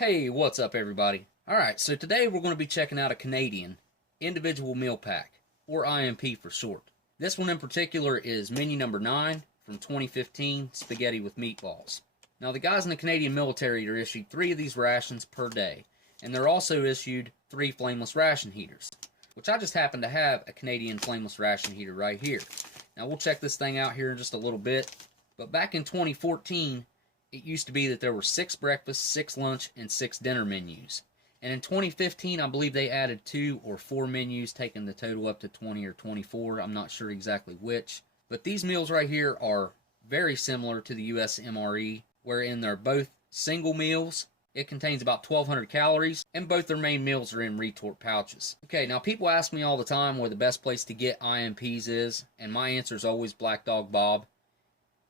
Hey, what's up everybody? Alright, so today we're going to be checking out a Canadian individual meal pack, or IMP for short. This one in particular is menu number 9 from 2015, Spaghetti with Meatballs. Now the guys in the Canadian military are issued 3 of these rations per day, and they're also issued 3 flameless ration heaters, which I just happen to have a Canadian flameless ration heater right here. Now we'll check this thing out here in just a little bit, but back in 2014, it used to be that there were 6 breakfast, 6 lunch, and 6 dinner menus. And in 2015, I believe they added 2 or 4 menus, taking the total up to 20 or 24. I'm not sure exactly which. But these meals right here are very similar to the US MRE, wherein they're both single meals. It contains about 1,200 calories, and both their main meals are in retort pouches. Okay, now people ask me all the time where the best place to get IMPs is, and my answer is always BlackDogBob.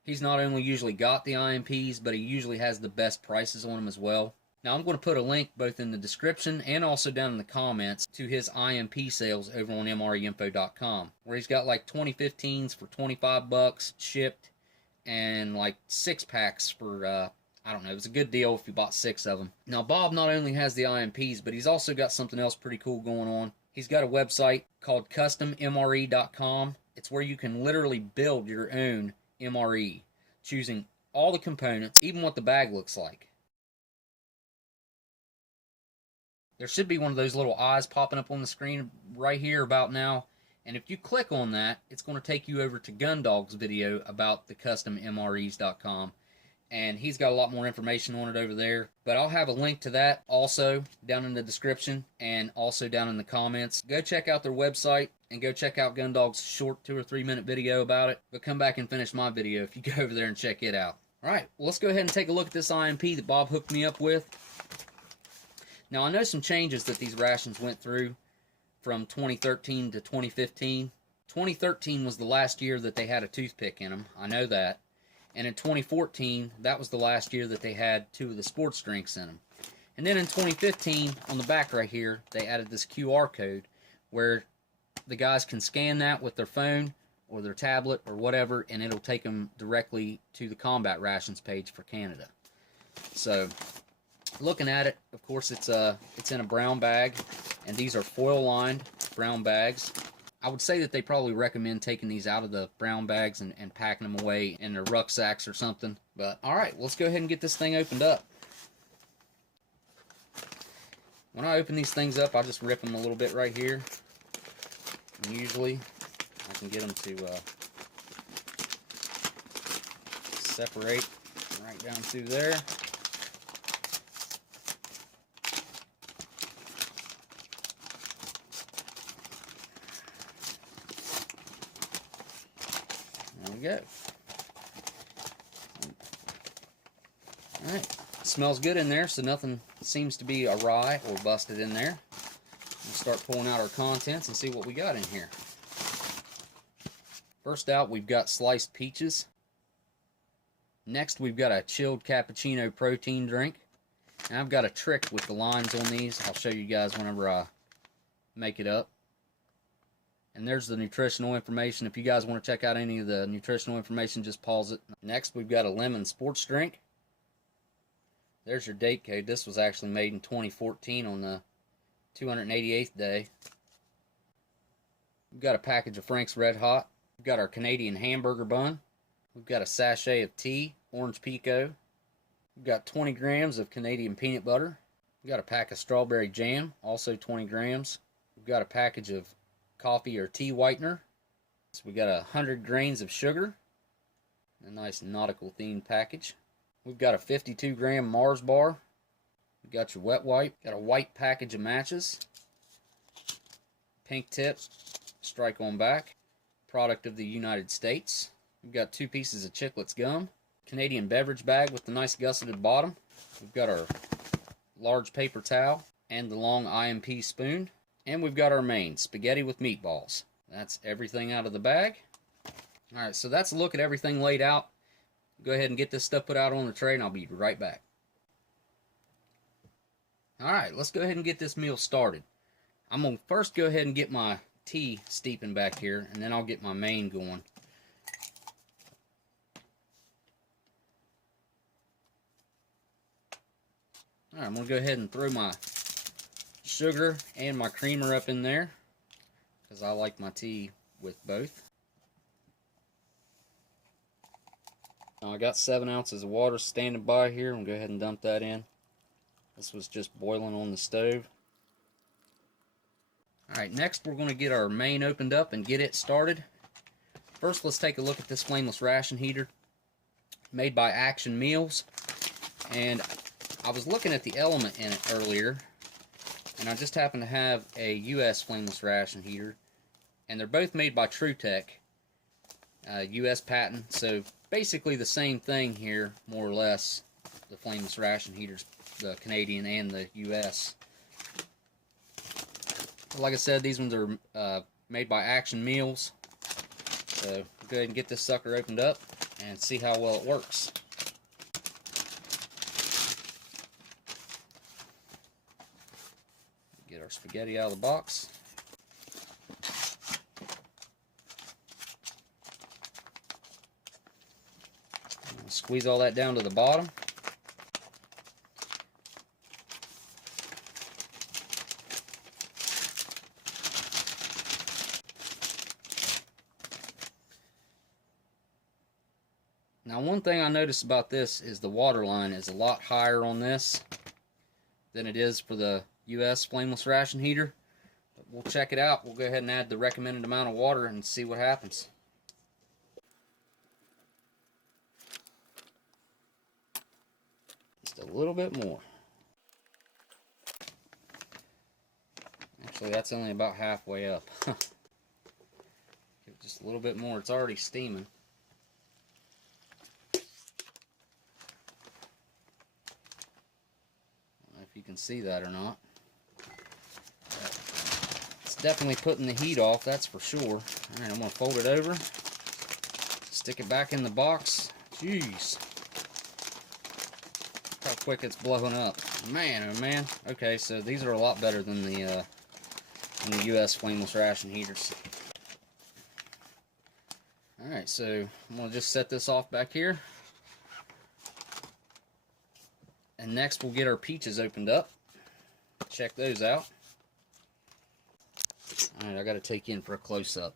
He's not only usually got the IMPs, but he usually has the best prices on them as well. Now I'm going to put a link both in the description and also down in the comments to his IMP sales over on MREinfo.com, where he's got like 2015s for 25 bucks shipped and like 6 packs for I don't know, it was a good deal if you bought 6 of them. Now Bob not only has the IMPs, but he's also got something else pretty cool going on. He's got a website called CustomMRE.com. It's where you can literally build your own MRE, choosing all the components, even what the bag looks like. There should be one of those little eyes popping up on the screen right here about now, and if you click on that, it's going to take you over to Gundog's video about the CustomMREs.com, and he's got a lot more information on it over there. But I'll have a link to that also down in the description and also down in the comments. Go check out their website and go check out Gundog's short 2 or 3 minute video about it. But come back and finish my video if you go over there and check it out. Alright, well, let's go ahead and take a look at this IMP that Bob hooked me up with. Now I know some changes that these rations went through from 2013 to 2015. 2013 was the last year that they had a toothpick in them. I know that. And in 2014, that was the last year that they had 2 of the sports drinks in them. And then in 2015, on the back right here, they added this QR code where the guys can scan that with their phone or their tablet or whatever, and it'll take them directly to the combat rations page for Canada. So, looking at it, of course, it's in a brown bag, and these are foil-lined brown bags. I would say that they probably recommend taking these out of the brown bags and packing them away in their rucksacks or something. But, alright, let's go ahead and get this thing opened up. When I open these things up, I just rip them a little bit right here. And usually, I can get them to separate right down through there. There we go. Alright, smells good in there, so nothing seems to be awry or busted in there. We'll start pulling out our contents and see what we got in here. First out, we've got sliced peaches. Next, we've got a chilled cappuccino protein drink. And I've got a trick with the lines on these. I'll show you guys whenever I make it up. And there's the nutritional information. If you guys want to check out any of the nutritional information, just pause it. Next, we've got a lemon sports drink. There's your date code. This was actually made in 2014 on the 288th day. We've got a package of Frank's Red Hot. We've got our Canadian hamburger bun. We've got a sachet of tea, orange pico. We've got 20 grams of Canadian peanut butter. We've got a pack of strawberry jam, also 20 grams. We've got a package of coffee or tea whitener. So we got 100 grains of sugar. A nice nautical themed package. We've got a 52 gram Mars bar. We've got your wet wipe. Got a white package of matches. Pink tip, strike on back. Product of the United States. We've got 2 pieces of Chiclets gum. Canadian beverage bag with the nice gusseted bottom. We've got our large paper towel and the long IMP spoon. And we've got our main, spaghetti with meatballs. That's everything out of the bag. Alright, so that's a look at everything laid out. Go ahead and get this stuff put out on the tray and I'll be right back. Alright, let's go ahead and get this meal started. I'm going to first go ahead and get my tea steeping back here, and then I'll get my main going. Alright, I'm going to go ahead and throw my sugar and my creamer up in there, because I like my tea with both. Now I got 7 ounces of water standing by here. I'm going to go ahead and dump that in. This was just boiling on the stove. Alright, next we're going to get our main opened up and get it started. First, let's take a look at this flameless ration heater made by Action Meals. And I was looking at the element in it earlier, and I just happen to have a US flameless ration heater, and they're both made by TruTech, US patent. So basically the same thing here, more or less, the flameless ration heaters, the Canadian and the US. Like I said, these ones are made by Action Meals. So go ahead and get this sucker opened up and see how well it works. Get our spaghetti out of the box. Squeeze all that down to the bottom. Now, one thing I noticed about this is the water line is a lot higher on this than it is for the US flameless ration heater. But we'll check it out. We'll go ahead and add the recommended amount of water and see what happens. Just a little bit more. Actually, that's only about halfway up. Give it just a little bit more. It's already steaming. If you can see that or not. It's definitely putting the heat off, that's for sure. Alright, I'm going to fold it over, stick it back in the box. Jeez, how quick it's blowing up. Man, oh man. Okay, so these are a lot better than the US flameless ration heaters. Alright, so I'm going to just set this off back here. And next we'll get our peaches opened up. Check those out. Alright, I got to take you in for a close-up.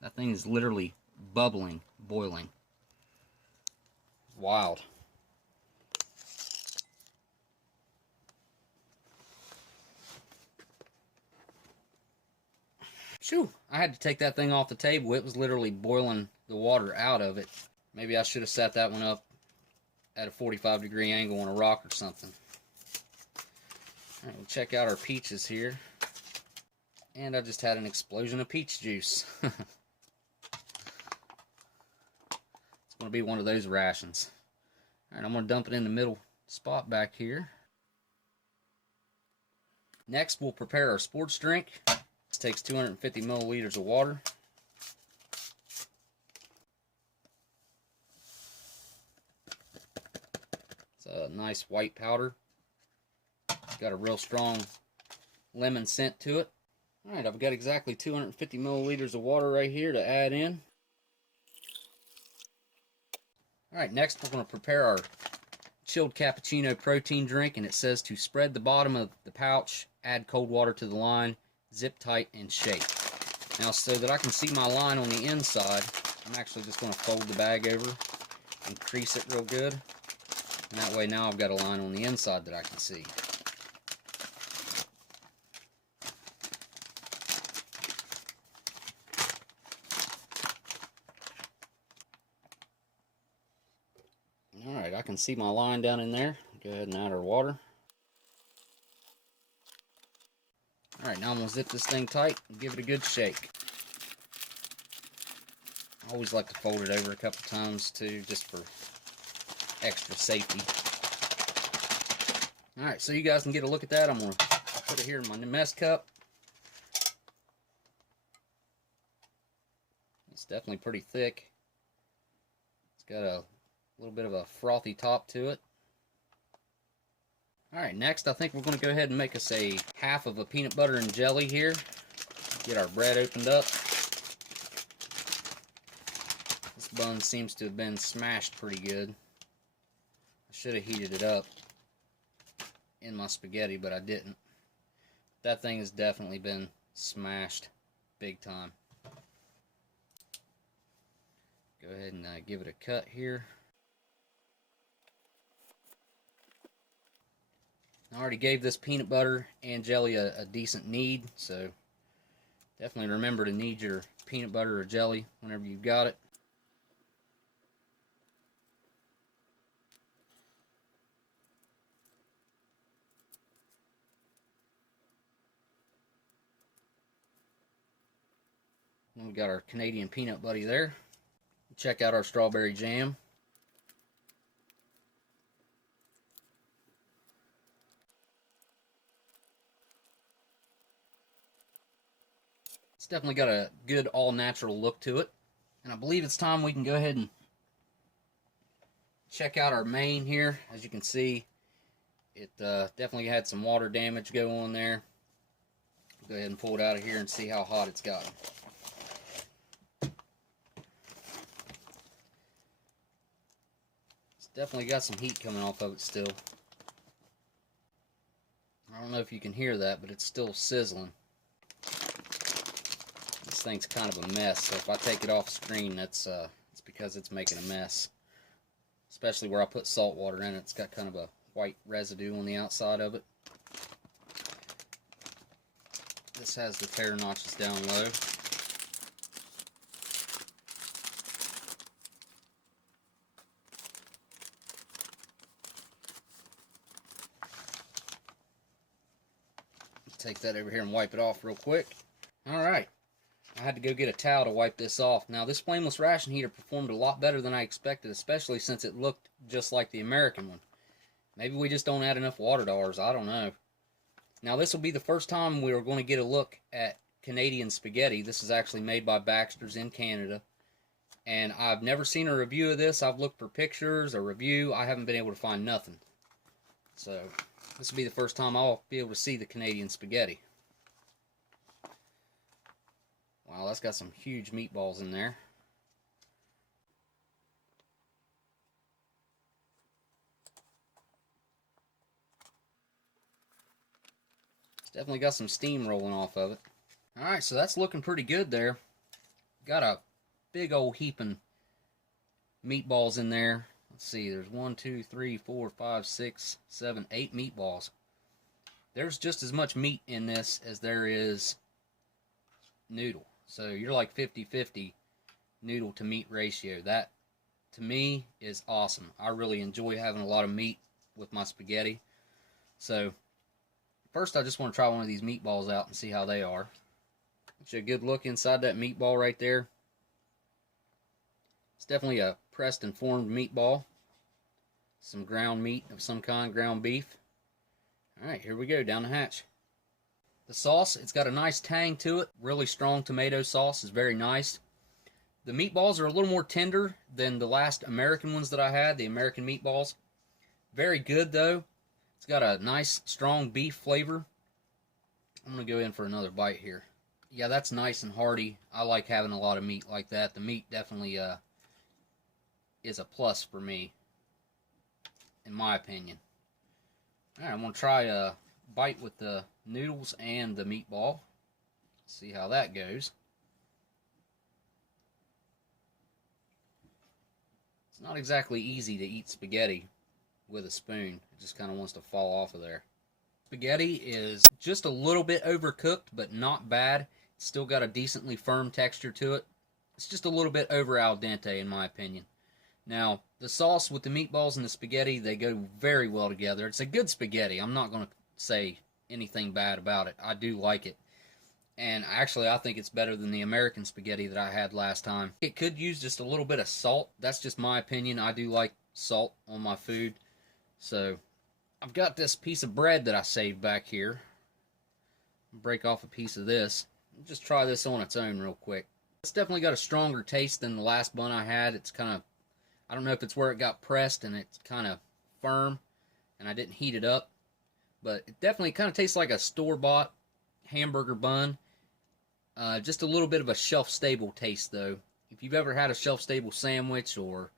That thing is literally bubbling, boiling. Wild. Phew, I had to take that thing off the table. It was literally boiling the water out of it. Maybe I should have set that one up at a 45-degree angle on a rock or something. Alright, we'll check out our peaches here. And I just had an explosion of peach juice. It's going to be one of those rations. Alright, I'm going to dump it in the middle spot back here. Next, we'll prepare our sports drink. This takes 250 milliliters of water. It's a nice white powder. It's got a real strong lemon scent to it. Alright, I've got exactly 250 milliliters of water right here to add in. Alright, next we're going to prepare our chilled cappuccino protein drink, and it says to spread the bottom of the pouch, add cold water to the line, zip tight, and shake. Now, so that I can see my line on the inside, I'm actually just going to fold the bag over and crease it real good. And that way now I've got a line on the inside that I can see. Alright, I can see my line down in there. Go ahead and add our water. Alright, now I'm going to zip this thing tight and give it a good shake. I always like to fold it over a couple times too, just for extra safety. Alright, so you guys can get a look at that. I'm going to put it here in my mess cup. It's definitely pretty thick. It's got a little bit of a frothy top to it. Alright, next I think we're going to go ahead and make us a half of a peanut butter and jelly here. Get our bread opened up. This bun seems to have been smashed pretty good. I should have heated it up in my spaghetti, but I didn't. That thing has definitely been smashed big time. Go ahead and give it a cut here. I already gave this peanut butter and jelly a decent knead, so definitely remember to knead your peanut butter or jelly whenever you've got it. And we got our Canadian peanut buddy there. Check out our strawberry jam. It's definitely got a good all-natural look to it. And I believe it's time we can go ahead and check out our main here. As you can see, it definitely had some water damage go on there. Go ahead and pull it out of here and see how hot it's gotten. It's definitely got some heat coming off of it still. I don't know if you can hear that, but it's still sizzling. This thing's kind of a mess, so if I take it off screen, it's because it's making a mess. Especially where I put salt water in it. It's got kind of a white residue on the outside of it. This has the tare notches down low. Take that over here and wipe it off real quick. Alright, I had to go get a towel to wipe this off. Now this flameless ration heater performed a lot better than I expected, especially since it looked just like the American one. Maybe we just don't add enough water to ours, I don't know. Now this will be the first time we are going to get a look at Canadian spaghetti. This is actually made by Baxter's in Canada. And I've never seen a review of this. I've looked for pictures, a review. I haven't been able to find nothing. So this will be the first time I'll be able to see the Canadian spaghetti. Wow, that's got some huge meatballs in there. It's definitely got some steam rolling off of it. Alright, so that's looking pretty good there. Got a big old heaping meatballs in there. Let's see, there's 1, 2, 3, 4, 5, 6, 7, 8 meatballs. There's just as much meat in this as there is noodle. So you're like 50-50 noodle to meat ratio. That, to me, is awesome. I really enjoy having a lot of meat with my spaghetti. So first I just want to try one of these meatballs out and see how they are. Get you a good look inside that meatball right there. It's definitely a pressed and formed meatball. Some ground meat of some kind, ground beef. Alright, here we go, down the hatch. The sauce, it's got a nice tang to it. Really strong tomato sauce is very nice. The meatballs are a little more tender than the last American ones that I had, the American meatballs. Very good though. It's got a nice strong beef flavor. I'm going to go in for another bite here. Yeah, that's nice and hearty. I like having a lot of meat like that. The meat definitely is a plus for me, in my opinion. Alright, I'm going to try a bite with the noodles and the meatball. See how that goes. It's not exactly easy to eat spaghetti with a spoon. It just kind of wants to fall off of there. Spaghetti is just a little bit overcooked, but not bad. It's still got a decently firm texture to it. It's just a little bit over al dente in my opinion. Now, the sauce with the meatballs and the spaghetti, they go very well together. It's a good spaghetti. I'm not going to say anything bad about it. I do like it. And actually, I think it's better than the American spaghetti that I had last time. It could use just a little bit of salt. That's just my opinion. I do like salt on my food. So, I've got this piece of bread that I saved back here. Break off a piece of this. Just try this on its own real quick. It's definitely got a stronger taste than the last bun I had. It's kind of, I don't know if it's where it got pressed and it's kind of firm and I didn't heat it up. But it definitely kind of tastes like a store-bought hamburger bun. Just a little bit of a shelf-stable taste, though. If you've ever had a shelf-stable sandwich or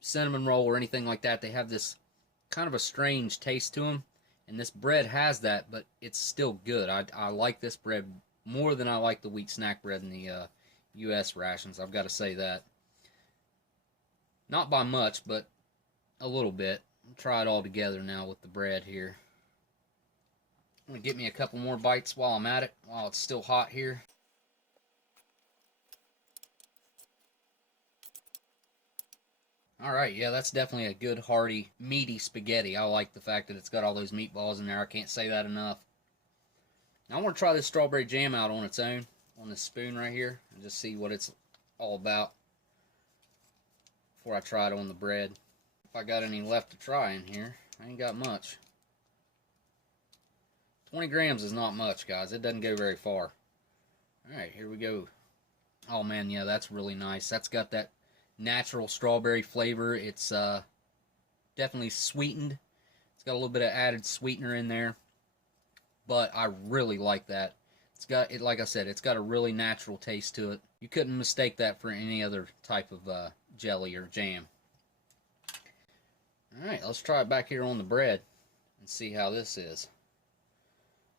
cinnamon roll or anything like that, they have this kind of a strange taste to them. And this bread has that, but it's still good. I like this bread more than I like the wheat snack bread in the U.S. rations. I've got to say that. Not by much, but a little bit. I'll try it all together now with the bread here. I'm going to get me a couple more bites while I'm at it, while it's still hot here. Alright, yeah, that's definitely a good, hearty, meaty spaghetti. I like the fact that it's got all those meatballs in there. I can't say that enough. Now I want to try this strawberry jam out on its own, on this spoon right here, and just see what it's all about before I try it on the bread. If I got any left to try in here, I ain't got much. 20 grams is not much, guys. It doesn't go very far. Alright, here we go. Oh man, yeah, that's really nice. That's got that natural strawberry flavor. It's definitely sweetened. It's got a little bit of added sweetener in there, but I really like that. It's got it, like I said, it's got a really natural taste to it. You couldn't mistake that for any other type of jelly or jam. Alright, let's try it back here on the bread and see how this is.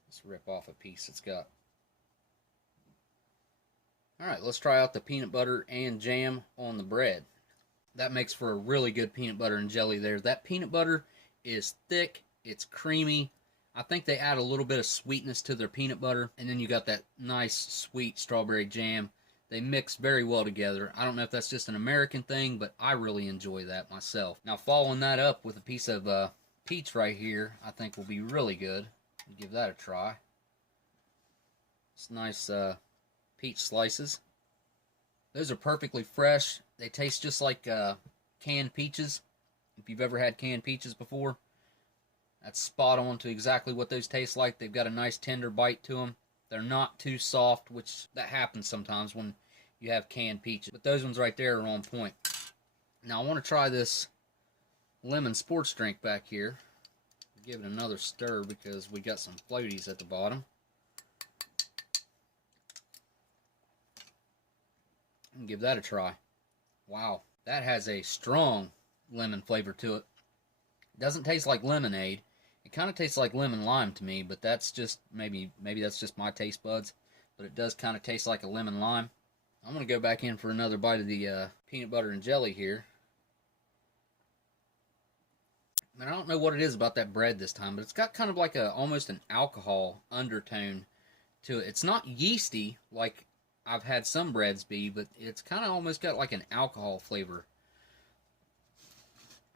Let's rip off a piece it's got. Alright, let's try out the peanut butter and jam on the bread. That makes for a really good peanut butter and jelly there. That peanut butter is thick, it's creamy. I think they add a little bit of sweetness to their peanut butter, and then you got that nice sweet strawberry jam. They mix very well together. I don't know if that's just an American thing, but I really enjoy that myself. Now following that up with a piece of peach right here, I think will be really good. Give that a try. It's nice peach slices. Those are perfectly fresh. They taste just like canned peaches. If you've ever had canned peaches before, that's spot on to exactly what those taste like. They've got a nice tender bite to them. They're not too soft, which that happens sometimes when you have canned peaches. But those ones right there are on point. Now I want to try this lemon sports drink back here. Give it another stir because we got some floaties at the bottom. And give that a try. Wow, that has a strong lemon flavor to it. It doesn't taste like lemonade. It kind of tastes like lemon lime to me, but that's just maybe that's just my taste buds. But it does kind of taste like a lemon lime. I'm gonna go back in for another bite of the peanut butter and jelly here. And I don't know what it is about that bread this time, but it's got kind of like almost an alcohol undertone to it. It's not yeasty like I've had some breads be, but it's kind of almost got like an alcohol flavor.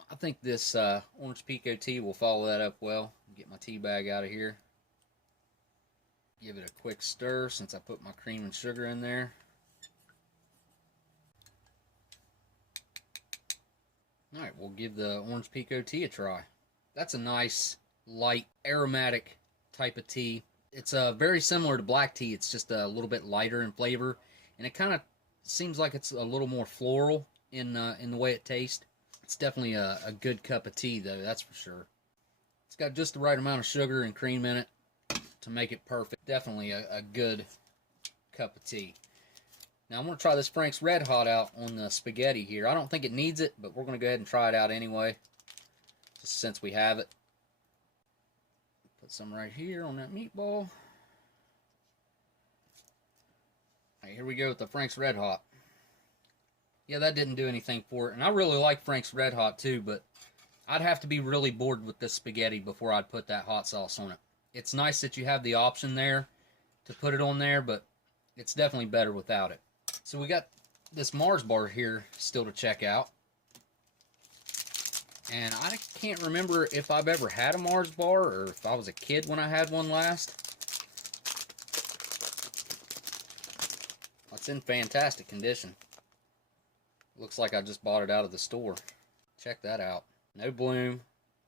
I think this orange pico tea will follow that up well. Get my tea bag out of here. Give it a quick stir since I put my cream and sugar in there. Alright, we'll give the orange pico tea a try. That's a nice, light, aromatic type of tea. It's very similar to black tea. It's just a little bit lighter in flavor. And it kind of seems like it's a little more floral in the way it tastes. It's definitely a good cup of tea, though, that's for sure. It's got just the right amount of sugar and cream in it to make it perfect. Definitely a good cup of tea. Now I'm going to try this Frank's Red Hot out on the spaghetti here. I don't think it needs it, but we're going to go ahead and try it out anyway, just since we have it. Put some right here on that meatball. All right, here we go with the Frank's Red Hot. Yeah, that didn't do anything for it. And I really like Frank's Red Hot too, but I'd have to be really bored with this spaghetti before I'd put that hot sauce on it. It's nice that you have the option there to put it on there, but it's definitely better without it. So we got this Mars bar here still to check out. And I can't remember if I've ever had a Mars bar or if I was a kid when I had one last. It's in fantastic condition. Looks like I just bought it out of the store. Check that out. No bloom.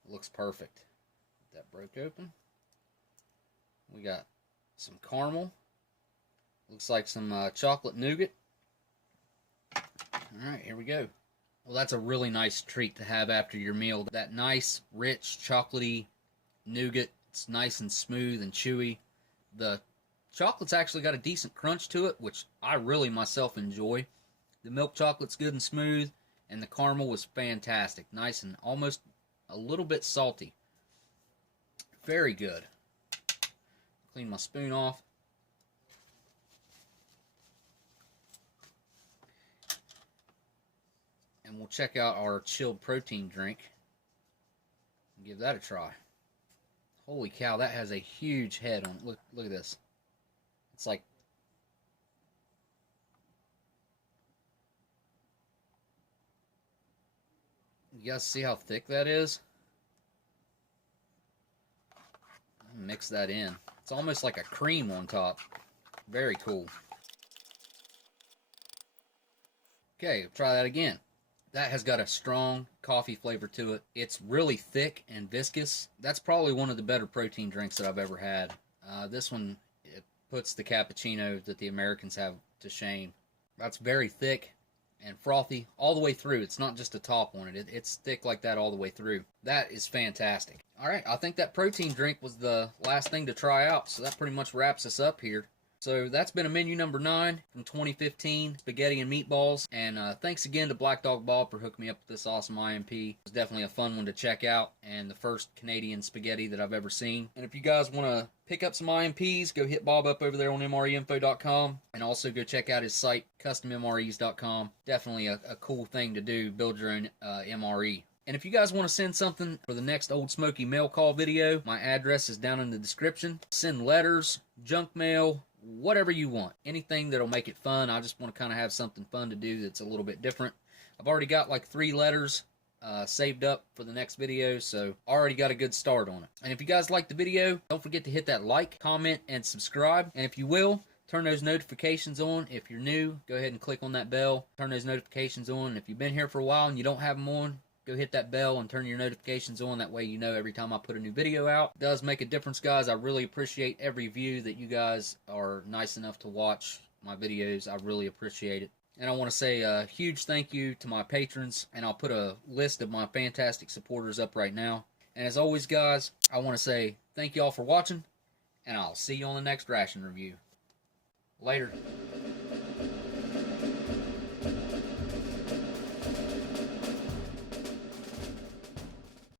Looks perfect. That broke open. We got some caramel. Looks like some chocolate nougat. Alright, here we go. Well, that's a really nice treat to have after your meal. That nice, rich, chocolatey nougat. It's nice and smooth and chewy. The Chocolate's actually got a decent crunch to it, which I really myself enjoy. The milk chocolate's good and smooth, and the caramel was fantastic. Nice and almost a little bit salty. Very good. Clean my spoon off. And we'll check out our chilled protein drink. Give that a try. Holy cow, that has a huge head on it. Look at this. It's like, you guys see how thick that is? Mix that in. It's almost like a cream on top. Very cool. Okay, try that again. That has got a strong coffee flavor to it. It's really thick and viscous. That's probably one of the better protein drinks that I've ever had. This one, it puts the cappuccino that the Americans have to shame. That's very thick and frothy all the way through. It's not just a top on it. It's thick like that all the way through. That is fantastic. All right, I think that protein drink was the last thing to try out, so that pretty much wraps us up here. So that's been a menu number 9 from 2015, Spaghetti and Meatballs. And thanks again to BlackDogBob for hooking me up with this awesome IMP. It was definitely a fun one to check out, and the first Canadian spaghetti that I've ever seen. And if you guys want to pick up some IMPs, go hit Bob up over there on MREinfo.com, and also go check out his site, CustomMREs.com. Definitely a cool thing to do, build your own MRE. And if you guys want to send something for the next Oldsmokey mail call video, my address is down in the description. Send letters, junk mail, whatever you want. Anything that'll make it fun. I just want to kind of have something fun to do that's a little bit different. I've already got like 3 letters saved up for the next video, so already got a good start on it. And if you guys like the video, don't forget to hit that like, comment, and subscribe. And if you will, turn those notifications on. If you're new, go ahead and click on that bell. Turn those notifications on. And if you've been here for a while and you don't have them on, go hit that bell and turn your notifications on. That way you know every time I put a new video out. It does make a difference, guys. I really appreciate every view that you guys are nice enough to watch my videos. I really appreciate it. And I want to say a huge thank you to my patrons, and I'll put a list of my fantastic supporters up right now. And as always, guys, I want to say thank you all for watching, and I'll see you on the next ration review. Later.